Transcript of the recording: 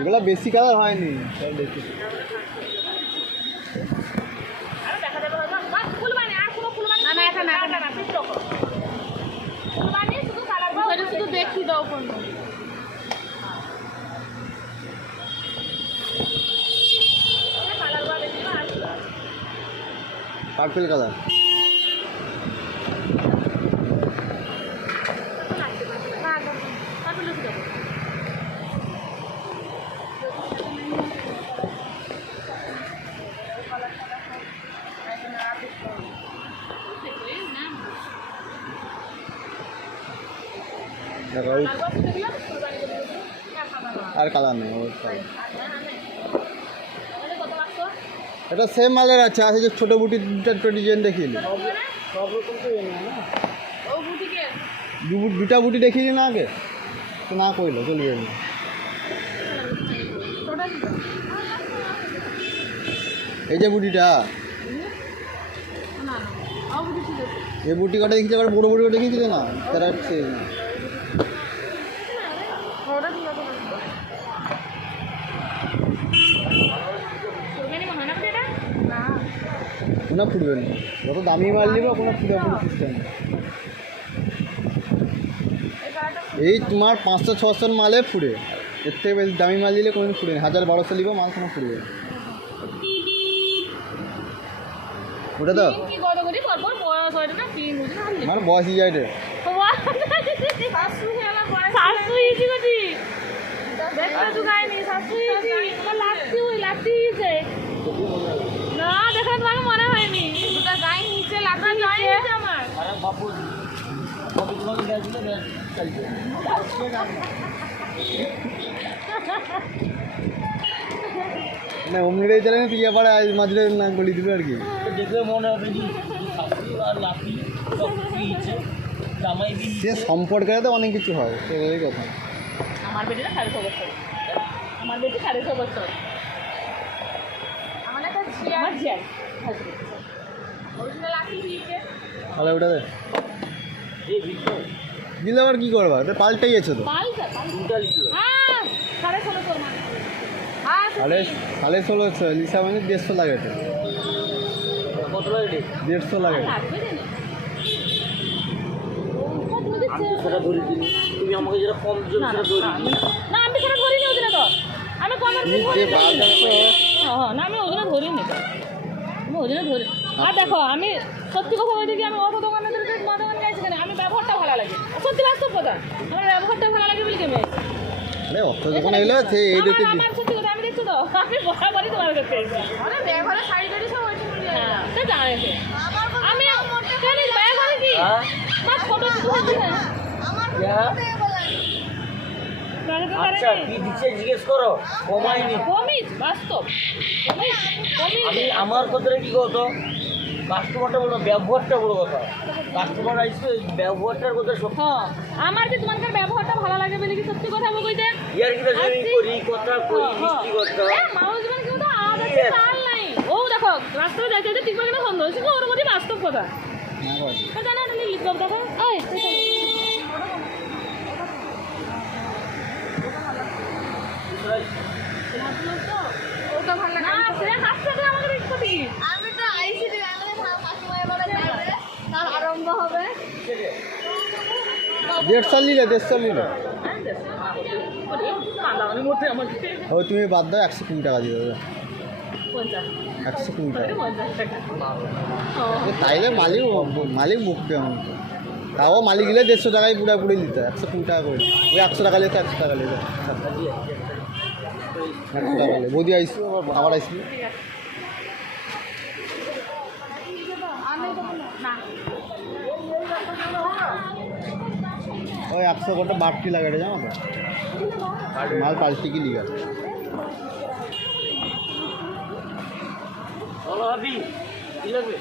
এগুলো বেশি কালার হয়নি, সব দেখি। শুধু দেখি দাও কোন পার্পল কালার। আর কালার নেই, এটা সেম মালের আছে। আছে যে ছোটো বুটিটা ডিজাইন দেখিয়ে দুটা বুটি দেখিয়ে না আগে তো না কইলো চলবে না। এই যে বুটিটা, এই বুটি কটা দেখিয়েছে, আবার বড়ো বড়ো দেখিয়েছিলে না, তারা কোনো ফুটবে না। যত দামি মাল নিবে কোনো ফুটাফুটি সিস্টেম। এই তোমার 500-600 মালে ফুটে, এর থেকে বেশি দামি মাল দিলে কোনো ফুটে না। 1000-1200 নিবে মাল কোনো ফুটবে না। ওটা তো আমার বয়স যায় রে, না দেখে তোমাকে মনে হয়নি দুটা গায়ে নিচে লাগা যায় আমার না অমনিটাই চলে না, পিয়া পাড়া মাঝে না গলি দিল আর কি। দেখলে মনে হবে সে সম্পর্কে তো অনেক কিছু হয়, সেটাই কথা। আমার বেটিটা 6.5 বছর, আমার বেটি 6.5 বছর, আমার একটা ঝিয়া অরিজিনাল লাঠি দিয়েছে। তাহলে ওটা দে দিলে আবার কী করবা, এটা পাল্টাই গেছে তো। হ্যাঁ 16.5 মানে সাড়ে 1600 লিসা মানে 150 লাগে, এটা কত লাগে? 150 লাগে। তুমি আমাকে যেটা কম না আমি সেটা ধরিনি ওজনে, তো আমি কমের না আমি ওজনে ধরিনি, তো আমি ওজনে ধরি। আর দেখো আমি সত্যি কথা বলতে কি, আমি অত দোকানে মা দোকানে যাইছি কেন, আমি ব্যবহারটা ভালো লাগে, সত্যি বাস্তব কথা, আমার ব্যবহারটা ভালো লাগে বলে কেমন আরে অত দোকান এগুলো আছে এই দেখতে আমার সত্যি কথা আমি দেখছি তো, আমি বরাবরই তোমার কাছে পেয়েছি। আরে ব্যবহারে শাড়ি টাড়ি সব ওইটা হ্যাঁ তো জানে তো আমি কেন ব্যবহারে কি মা ছোট কিছু হচ্ছে না আচ্ছা কি দিচ্ছে জিজ্ঞেস করো, কমাইনি কমিস বাস্তব কমিস আমি আমার কথাটা কি কত কাস্টমারটা বড়, ব্যবহারটা বড় কথা। কাস্টমার আসবে ব্যবহারটার কথা সব। হ্যাঁ আমার যে তোমাদের ব্যবহারটা ভালো লাগে বলে কি সত্যি কথা বলবো যে ইয়ার কি আমি করি কথা করি মিষ্টি কথা মানুষ জীবন কিন্তু আজ আছে কাল নাই। ও দেখো রাস্তায় যাইতে যাইতে ঠিক করে কেন সন্দেহ হচ্ছে, ওর মধ্যে বাস্তব কথা তো জানা তুমি লিখব দেখো ওই ওটা ভালো লাগে না, সে হাসছে যে আমাকে দেখতে কি আমি তো আইছি যে আমাদের মাসিমাই বলে যাবে তার আরম্ভ হবে 150 নিলে 150 নিলে ও তুমি বাদ দাও, 120 টাকা দিয়ে দেবে। 120 টাকা তাইলে মালিক মুখবে আমার, তাও মালিক গেলে 150 টাকায় পুরোপুরি নিতে, 120 টাকা করে ওই 100 টাকা নিতে, 100 টাকা নিতে, 100 টাকা নিলে বৌদি আইসি আবার আইসি ওই 100 কটা বাড়তি লাগে রে, জানো তো মাল পাল্টি কি লিগা ভালো ভাবি কি লাগবে